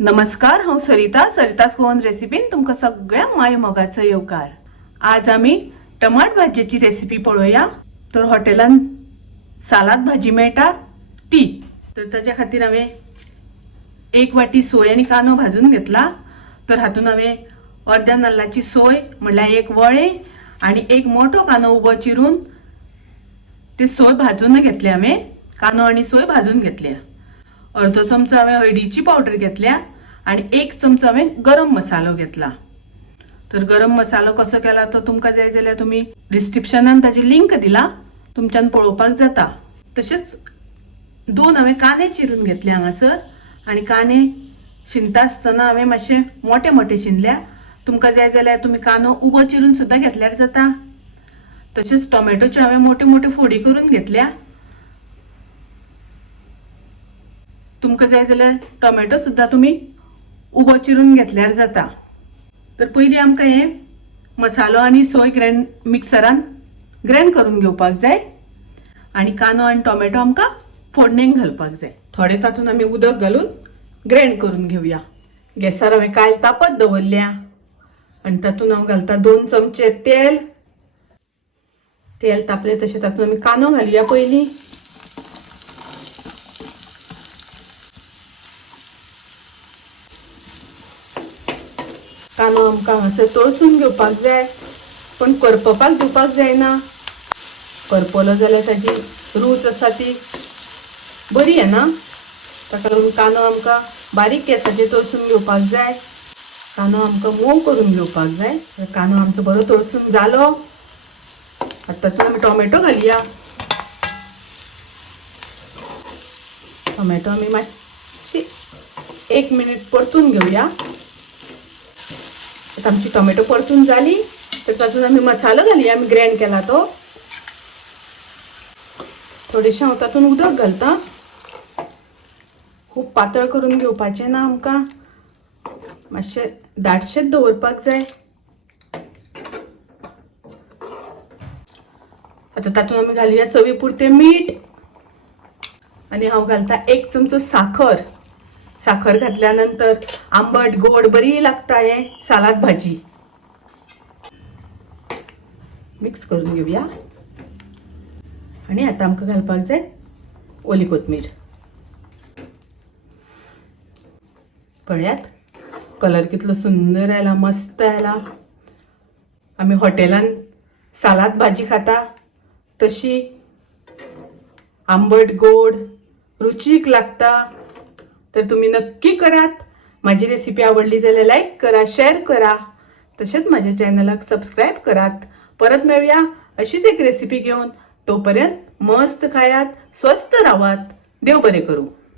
नमस्कार, हांव सरितास गोवन रेसिपीन तुमकां सगळ्यांक माय मोगाचो येवकार। आज आमी टमाट भाजयेची रेसिपी पळोवया। तर हॉटेलान सालाद भाजी मेळटा ती। तर ताच्या खातीर हांवें एक वाटी सोय आनी कांदो भाजून घेतला। तर हातून हांवें अर्ध्या नाल्लाची सोय म्हणल्यार एक वळे आनी एक मोठो कांदो उबो चिरून ते सोय भाजून घेतले। हांवें कांदो आनी सोय भाजून घेतल्या। अर्धो चमचो हांवें हळदीची पावडर घेतल्या आणि एक चमचो हांवें गरम मसालो घेतला। तर गरम मसालो कसो केला तो तुमकां जाय जाल्यार तुमी डिस्क्रिप्शनान ताची लिंक दिला, तुमच्यान पळोवपाक जाता। तशेंच दोन हांवें कांदे चिरून घेतले हांगासर आनी कांदे शिनता आसतना हांवें मातशे मोठे मोठे शिनल्या। तुमकां जाय जाल्यार तुमी कांदो उबो चिरून सुद्दां घेतल्यार जाता। तशेंच टोमॅटोच्यो हांवें मोठे मोठे फोडी करून घेतल्या। तुमकां जाय जाल्यार टोमॅटो सुद्दां तुमी उबो चिरून घेतल्यार जाता। तर पयलीं आमकां हे मसालो आनी सोय मिक्सरान ग्राइंड करून घेवपाक जाय आनी कांदो आनी टोमॅटो आमकां फोडणेक घालपाक जाय। थोडे तातून आमी उदक घालून ग्राइंड करून घेवया। गॅसार हांवें कायल तापत दवरल्या आनी तातून हांव घालता 2 चमचे तेल। तेल तापले तशें तातून आमी कांदो घालुया पयलीं। कांदो आमकां हांगासर तळसून घेवपाक जाय, पण करपपाक दिवपाक जायना। करपलो जाल्यार ताजी रूच आसा ती बरी येना। ताका लागून कांदो आमकां बारीक गॅसाचेर तळसून घेवपाक जाय। कांदो आमकां मोव करून घेवपाक जाय। कांदो आमचो बरो तळसून जालो। आतां तातूंत आमी टोमॅटो घालुया। टोमॅटो आमी मातशी 1 मिनिट परतून घेवया। आता आमची टोमॅटो परतून जाली तर तातून आमी मसालो घालुया। आमी ग्राइंड केला तो। थोडेशें हांव तातून उदक घालता। खूब पातळ करून घेवपाचें ना आमकां, मातशें दाटशेंच दवरपाक जाय। आता तातून आमी घालुया चवी पुरतें मीठ आनी हांव घालता 1 चमचो साखर। साखर घातल्यानंतर आंबट गोड बरी लागता हे सालाद भाजी। मिक्स करून घेवया आनी आता आमकां घालपाक जाय ओली कोथमीर। पळयात कलर कितलो सुंदर आयला, मस्त आयला। आमी हॉटेलान सालाद भाजी खाता तशी आंबट गोड रुचीक लागता। तर तुम्ही नक्की करात। माझी रेसिपी आवडली जाल्यार लाईक करा, शेअर करा, तसेच माझ्या चॅनलाक सबस्क्राइब करात। परत मिळूया अशीच एक रेसिपी घेऊन। तोपर्यंत मस्त खायात, स्वस्त राहात। देव बरे करू।